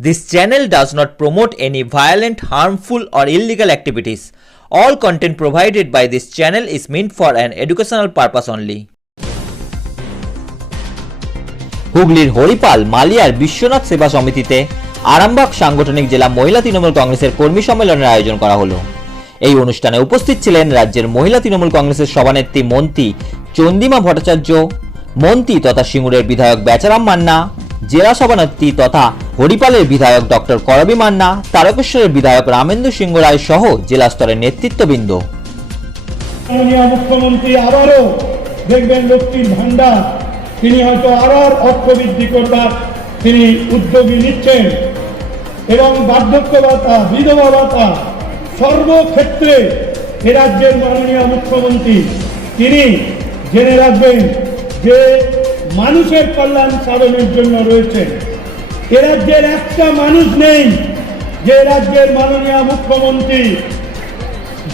This channel does not promote any violent, harmful, or illegal activities. All content provided by this channel is meant for an educational purpose only. হুগলির হরিপাল মালিয়ার বিশ্বনাথ সেবা সমিতিতে আরামবাগ সাংগঠনিক জেলা মহিলা তৃণমূল কংগ্রেসের কর্মী সম্মেলনের আয়োজন করা হলো এই অনুষ্ঠানে উপস্থিত ছিলেন রাজ্যের মহিলা তৃণমূল কংগ্রেসের সভানেত্রী মন্ত্রী চন্দিমা ভট্টাচার্য মন্ত্রী তথা সিঙ্গুরের বিধায়ক বেচারাম মান্না জেলা সভানেত্রী তথা হরিপালের বিধায়ক ডক্টর করবি মান্না, তারকেশ্বরের বিধায়ক রামেন্দ্র সিংহ রায় সহ জেলা স্তরের নেতৃত্ববৃন্দ। মুখ্যমন্ত্রী আবারও দেখবেন লক্ষ্মীর ভান্ডার তিনি হয়তো আবার অর্থ বৃদ্ধি করবার তিনি উদ্যোগী নিচ্ছেন। এবং বার্ধক্য ভাতা বিধবা ভাতা সর্বক্ষেত্রে এ রাজ্যের মাননীয় মুখ্যমন্ত্রী, তিনি জেনে রাখবেন যে মানুষের কল্যাণ সাধনের জন্য রয়েছেন। এ রাজ্যের একটা মানুষ নেই, যে রাজ্যের মাননীয় মুখ্যমন্ত্রী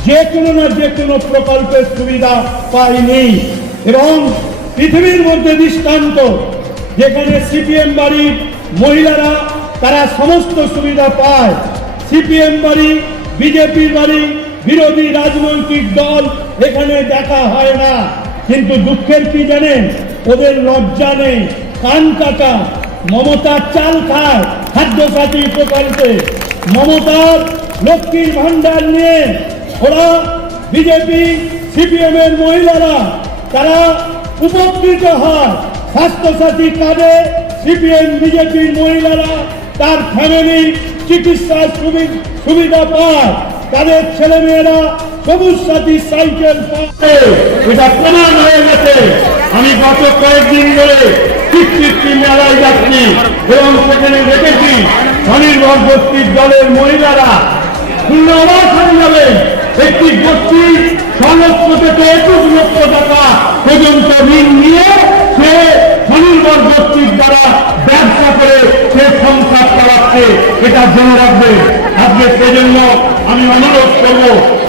যে কোনো না যে কোনো প্রকল্পের সুবিধা পায়নি। এবং পৃথিবীর মধ্যে দৃষ্টান্ত, যেখানে সিপিএম বাড়ির মহিলারা তারা সমস্ত সুবিধা পায়। সিপিএম বাড়ি বিজেপির বাড়ি, বিরোধী রাজনৈতিক দল এখানে দেখা হয় না। কিন্তু দুঃখের কি জানেন? ওদের লজ্জা নেই, কান কাটা। মমতার চাল খায় খাদ্যসাথী প্রকল্পে। মমতার লক্ষ্মীর ভান্ডার নিয়ে ওরা বিজেপি, সিপিএম এর মহিলারা, তারা উপকৃত হয়। স্বাস্থ্যসাথী কার্ডে সিপিএম বিজেপির মহিলারা তার ফ্যামিলি চিকিৎসার সুবি- সুবিধা পায়। তাদের ছেলেমেয়েরা সবুজ সাথী সাইকেল এটা প্রমাণ হয়ে গেছে। আমি গত কয়েকদিন ধরে চিত্রিত্রি মেলায় যাচ্ছি এবং সেখানে দেখেছি স্বনির্ভর গোষ্ঠীর দলের মহিলারা একটি গোষ্ঠী সমস্ত থেকে একুশ লক্ষ টাকা পর্যন্ত ঋণ নিয়ে সে স্বনির্ভর গোষ্ঠীর দ্বারা ব্যবসা করে সে সংসার চালাচ্ছে। এটা জেনে রাখবে আজকে সেজন্য আমি অনুরোধ করব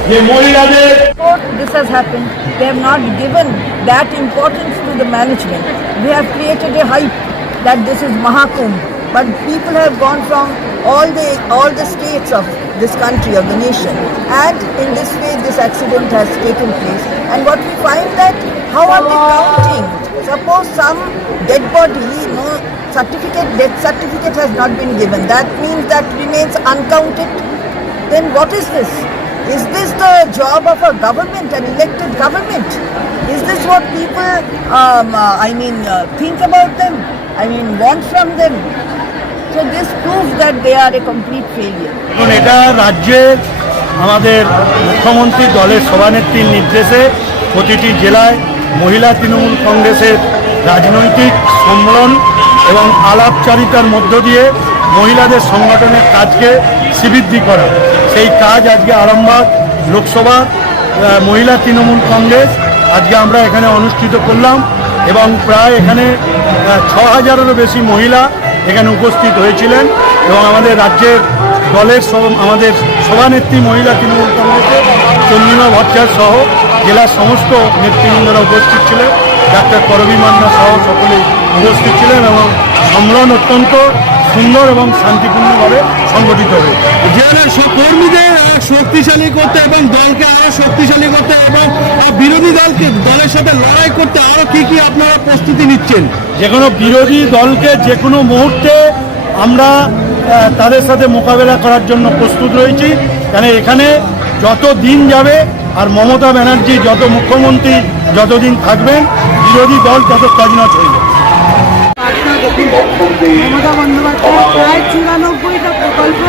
যে মহিলাদের before this has happened, they have not given that importance to the management. They have created a hype that this is Mahakumbh, but people have gone from all the all the states of this country of the nation, and in this way this accident has taken place. And what we find that how are they counting? Suppose some dead body, no certificate, death certificate has not been given. That means that remains uncounted. Then what is this? Is this the job of a government, an elected government? Is this what people, um, uh, I mean, uh, think about them? I mean, want from them? So this proves that they are a complete failure. আমাদের মুখ্যমন্ত্রী দলের সভানেত্রীর নির্দেশে প্রতিটি জেলায় মহিলা তৃণমূল কংগ্রেসের রাজনৈতিক সম্মেলন এবং আলাপচারিতার মধ্য দিয়ে মহিলাদের সংগঠনের কাজকে শ্রীবৃদ্ধি করা সেই কাজ আজকে আরামবাগ লোকসভা মহিলা তৃণমূল কংগ্রেস আজকে আমরা এখানে অনুষ্ঠিত করলাম এবং প্রায় এখানে ছ হাজারেরও বেশি মহিলা এখানে উপস্থিত হয়েছিলেন এবং আমাদের রাজ্যের দলের আমাদের সভানেত্রী মহিলা তৃণমূল কংগ্রেসের চন্দ্রিমা ভট্টাচার্য সহ জেলার সমস্ত নেতৃবৃন্দরা উপস্থিত ছিলেন। ডাক্তার করবী মান্না সহ সকলেই উপস্থিত ছিলেন এবং সম্মেলন অত্যন্ত সুন্দর এবং শান্তিপূর্ণভাবে সংগঠিত হয়েছে জেলার সব কর্মীদের শক্তিশালী করতে এবং দলকে আরও শক্তিশালী করতে এবং বিরোধী দলকে দলের সাথে লড়াই করতে আরও কি কি আপনারা প্রস্তুতি নিচ্ছেন? যে কোনো বিরোধী দলকে যে কোনো মুহূর্তে আমরা তাদের সাথে মোকাবেলা করার জন্য প্রস্তুত রয়েছি। কারণ এখানে যত দিন যাবে আর মমতা ব্যানার্জি যত মুখ্যমন্ত্রী যতদিন থাকবেন বিরোধী দল তত তজনত যাবে। মমতা বন্দ্যোপাধ্যায় প্রায় চুরানব্বইটা প্রকল্প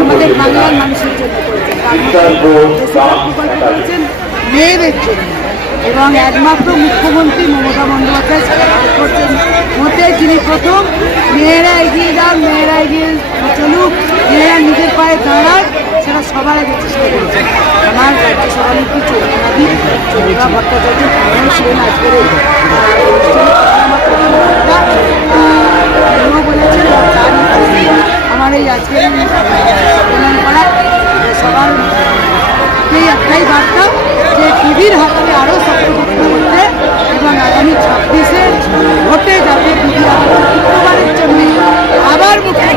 আমাদের বাংলার মানুষের জন্য প্রকল্প করেছেন মেয়েদের জন্য। এবং একমাত্র মুখ্যমন্ত্রী মমতা বন্দ্যোপাধ্যায় করছেন মধ্যে প্রথম মেয়েরা এগিয়ে যান মেয়েরা এগিয়ে চলুক মেয়েরা নিজের পায়ে দাঁড়াক সেটা সবার আগে চেষ্টা করেছেন। আমার রাজ্য সভানেত্রী চন্দ্রনাথী চন্দ্রা ভট্টাচার্য আজকের আমি একটাই বার্তা যে টিভির হাতে আরও সতর্ক করতে এবং আগামী ছাব্বিশে ভোটে যাতে টিভি আবার শুক্রবারের জন্য আবার মুখ্য